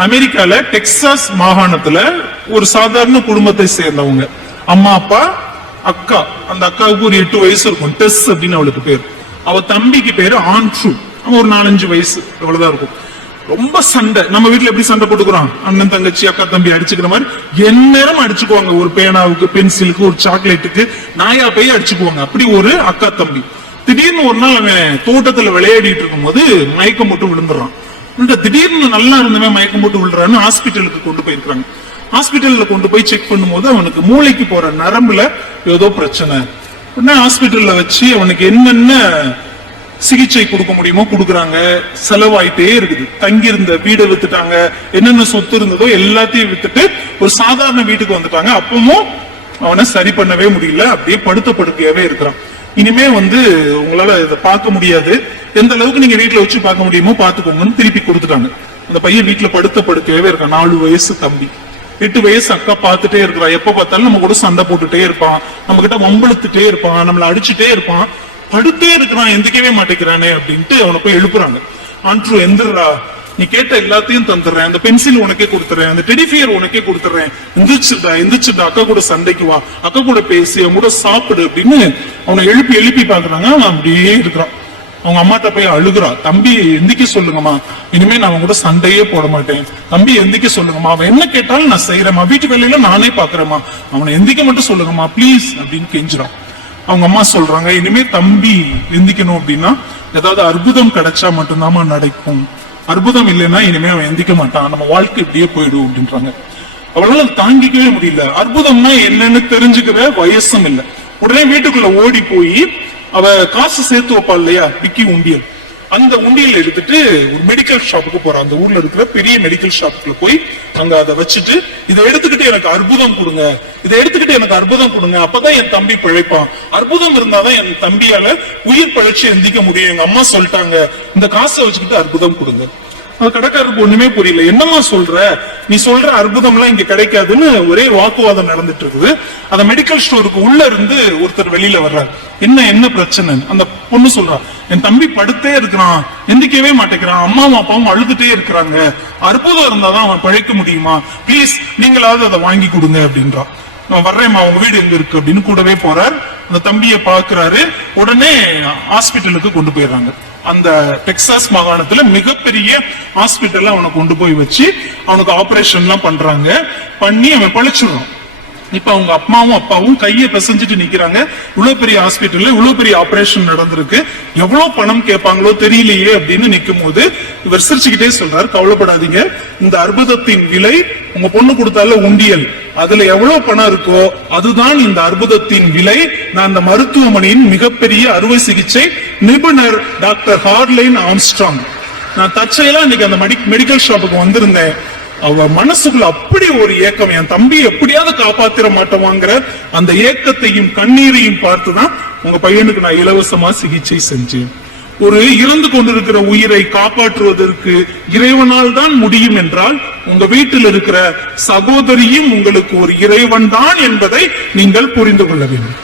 அமெரிக்கால டெக்சாஸ் மாகாணத்துல ஒரு சாதாரண குடும்பத்தை சேர்ந்தவங்க. அம்மா அப்பா அக்கா. அந்த அக்காவுக்கு ஒரு எட்டு வயசு இருக்கும். டெஸ் அப்படின்னு அவளுக்கு பேர். அவ தம்பிக்கு பேரு ஆன்ட்ரூ அவன் ஒரு நாலஞ்சு வயசு. அவ்வளவுதான் இருக்கும். ரொம்ப சண்டை. நம்ம வீட்டுல எப்படி சண்டை போட்டுக்கிறோம்? அண்ணன் தங்கச்சி அக்கா தம்பி அடிச்சுக்கிற மாதிரி எந்நேரம் அடிச்சுக்குவாங்க. ஒரு பேனாவுக்கு பென்சிலுக்கு ஒரு சாக்லேட்டுக்கு. நாயா போய் அடிச்சுக்குவாங்க. அப்படி ஒரு அக்கா தம்பி. திடீர்னு ஒரு நாள் அவன் தோட்டத்துல விளையாடிட்டு இருக்கும்போது மயக்கம் போட்டு விழுந்துடுறான். இந்த திடீர்னு நல்லா இருந்தவன் மயக்கம் போட்டு விழுறான்னு ஹாஸ்பிட்டலுக்கு கொண்டு போயிருக்காங்க. ஹாஸ்பிட்டல்ல கொண்டு போய் செக் பண்ணும்போது அவனுக்கு மூளைக்கு போற நரம்புல ஏதோ பிரச்சனை. உடனே ஹாஸ்பிட்டல்ல வச்சு அவனுக்கு என்னென்ன சிகிச்சை கொடுக்க முடியுமோ கொடுக்குறாங்க. செலவாயிட்டே இருக்குது. தங்கி இருந்த வீடை வித்துட்டாங்க. என்னென்ன சொத்து இருந்ததோ எல்லாத்தையும் வித்துட்டு ஒரு சாதாரண வீட்டுக்கு வந்துட்டாங்க. அப்பவும் அவனை சரி பண்ணவே முடியல. அப்படியே படுத்த படுக்கையாவே இருக்கிறான். இனிமே வந்து உங்களால இதை பார்க்க முடியாது. எந்த அளவுக்கு நீங்க வீட்டுல வச்சு பார்க்க முடியுமோ பாத்துக்கோங்கன்னு திருப்பி கொடுத்துட்டாங்க. அந்த பையன் வீட்டுல படுத்த படுக்கவே இருக்கான். நாலு வயசு தம்பி. எட்டு வயசு அக்கா பார்த்துட்டே இருக்கிறா. எப்ப பார்த்தாலும் நம்ம கூட சண்டை போட்டுட்டே இருப்பான். நம்ம கிட்ட வம்பழுத்துட்டே இருப்பான். நம்மள அடிச்சுட்டே இருப்பான். படுத்தே இருக்கிறான். எந்திக்கவே மாட்டேங்கிறானே அப்படின்ட்டு அவனை போய் எழுப்புறாங்க. ஆண்ட்ரு எந்திரா நீ கேட்ட எல்லாத்தையும் தந்துடுறேன். அந்த பென்சில் உனக்கே கொடுத்துறேன். அந்த டெடிஃபியர் உனக்கே கொடுத்துறேன். எந்திரிச்சுடா எந்திரிச்சுடா அக்கா கூட சண்டைக்கு வா. அக்கா கூட பேசி அவன் கூட சாப்பிடு அப்படின்னு அவனை எழுப்பி எழுப்பி பாக்குறாங்க அவன் அப்படியே இருக்கிறான். அவங்க அம்மாட்ட போய் அழுகுறா. தம்பி எந்திக்க சொல்லுங்கம்மா. இனிமே நான் அவங்க கூட சண்டையே போட மாட்டேன். தம்பி எந்திக்க சொல்லுங்கம்மா. அவன் என்ன கேட்டாலும் நான் செய்யறேம்மா வீட்டு வேலையில நானே பாக்குறேம்மா அவனை எந்திக்க மட்டும் சொல்லுங்கம்மா ப்ளீஸ் அப்படின்னு கெஞ்சுறான். அவங்க அம்மா சொல்றாங்க இனிமே தம்பி எந்திக்கணும் அப்படின்னா ஏதாவது அற்புதம் கிடைச்சா மட்டும்தாம்மா நடக்கும். அற்புதம் இல்லைன்னா இனிமே அவன் எந்திக்க மாட்டான். நம்ம வாழ்க்கை இப்படியே போயிடும் அப்படின்றாங்க. அவளால தாங்கிக்கவே முடியல. அற்புதம்னா என்னன்னு தெரிஞ்சுக்கிற வயசும் இல்லை. உடனே வீட்டுக்குள்ள ஓடி போய் அவ காசு சேர்த்து வைப்பா இல்லையா? விக்கி உண்டியல். அந்த உண்டியல் எடுத்துட்டு ஒரு மெடிக்கல் ஷாப்புக்கு போறான் அந்த ஊர்ல இருக்கிற பெரிய மெடிக்கல் ஷாப்புக்குள்ள போய் அங்க அதை வச்சுட்டு இதை எடுத்துக்கிட்டு எனக்கு அற்புதம் கொடுங்க. இதை எடுத்துக்கிட்டு எனக்கு அற்புதம் கொடுங்க. அப்பதான் என் தம்பி பிழைப்பான். அற்புதம் இருந்தாதான் என் தம்பியால உயிர் பழச்சி எந்திக்க முடியும். எங்க அம்மா சொல்லிட்டாங்க. இந்த காசை வச்சுக்கிட்டு அற்புதம் கொடுங்க. அது கடைக்காரருக்கு ஒண்ணுமே புரியல. என்னம்மா சொல்ற? நீ சொல்ற அற்புதம் எல்லாம் இங்க கிடைக்காதுன்னு ஒரே வாக்குவாதம் நடந்துட்டு இருக்குது. அந்த மெடிக்கல் ஸ்டோருக்கு உள்ள இருந்து ஒருத்தர் வெளியில வர்றாரு. என்ன என்ன பிரச்சனை? அந்த பொண்ணு சொல்றா என் தம்பி படுத்தே இருக்கிறான். எந்திக்கவே மாட்டேங்கிறான். அம்மாவும் அப்பாவும் அழுதுட்டே இருக்கிறாங்க. அற்புதம் இருந்தாதான் அவன் பழைக்க முடியுமா? ப்ளீஸ் நீங்களாவது அதை வாங்கி கொடுங்க அப்படின்றான் நான் வர்றேம்மா உங்க வீடு எங்க இருக்கு? அப்படின்னு கூடவே போறார். அந்த தம்பியை பாக்குறாரு உடனே ஹாஸ்பிட்டலுக்கு கொண்டு போயிடுறாங்க. அந்த டெக்சாஸ் மாகாணத்துல மிகப்பெரிய ஹாஸ்பிட்டல்ல அவனை கொண்டு போய் வச்சு அவனுக்கு ஆபரேஷன் எல்லாம் பண்றாங்க. பண்ணி அவன் பழிச்சிடுறான். இப்ப அவங்க அம்மாவும் அப்பாவும் கையை பிசைஞ்சிட்டு நிக்கிறாங்க. இவ்வளவு பெரிய ஹாஸ்பிட்டல்ல இவ்வளவு பெரிய ஆபரேஷன் நடந்திருக்கு. எவ்வளவு பணம் கேட்பாங்களோ தெரியலையே அப்படின்னு நிக்கும் போது இவர் சிரிச்சுக்கிட்டே சொல்றாரு கவலைப்படாதீங்க. இந்த அற்புதத்தின் விலை உங்க பொண்ணு கொடுத்தால உண்டியல். அதுல எவ்வளவு பணம் இருக்கோ அதுதான் இந்த அற்புதத்தின் விலை. நான் அந்த மருத்துவமனையின் மிகப்பெரிய அறுவை சிகிச்சை நிபுணர் டாக்டர் ஹார்லைன் ஆம்ஸ்ட்ராங். நான் தற்செயலா இன்னைக்கு அந்த மெடிக்கல் ஷாப்புக்கு வந்திருந்தேன். அவ மனசுக்குள்ள அப்படி ஒரு ஏக்கம் என் தம்பி எப்படியாவது காப்பாத்திர மாட்டோமாங்கிற அந்த ஏக்கத்தையும் கண்ணீரையும் பார்த்துதான் உங்க பையனுக்கு நான் இலவசமா சிகிச்சை செஞ்சேன். ஒரு இறந்து கொண்டிருக்கிற உயிரை காப்பாற்றுவதற்கு இறைவனால் தான் முடியும் என்றால் உங்க வீட்டில் இருக்கிற சகோதரியும் உங்களுக்கு ஒரு இறைவன் தான் என்பதை நீங்கள் புரிந்து கொள்ள வேண்டும்.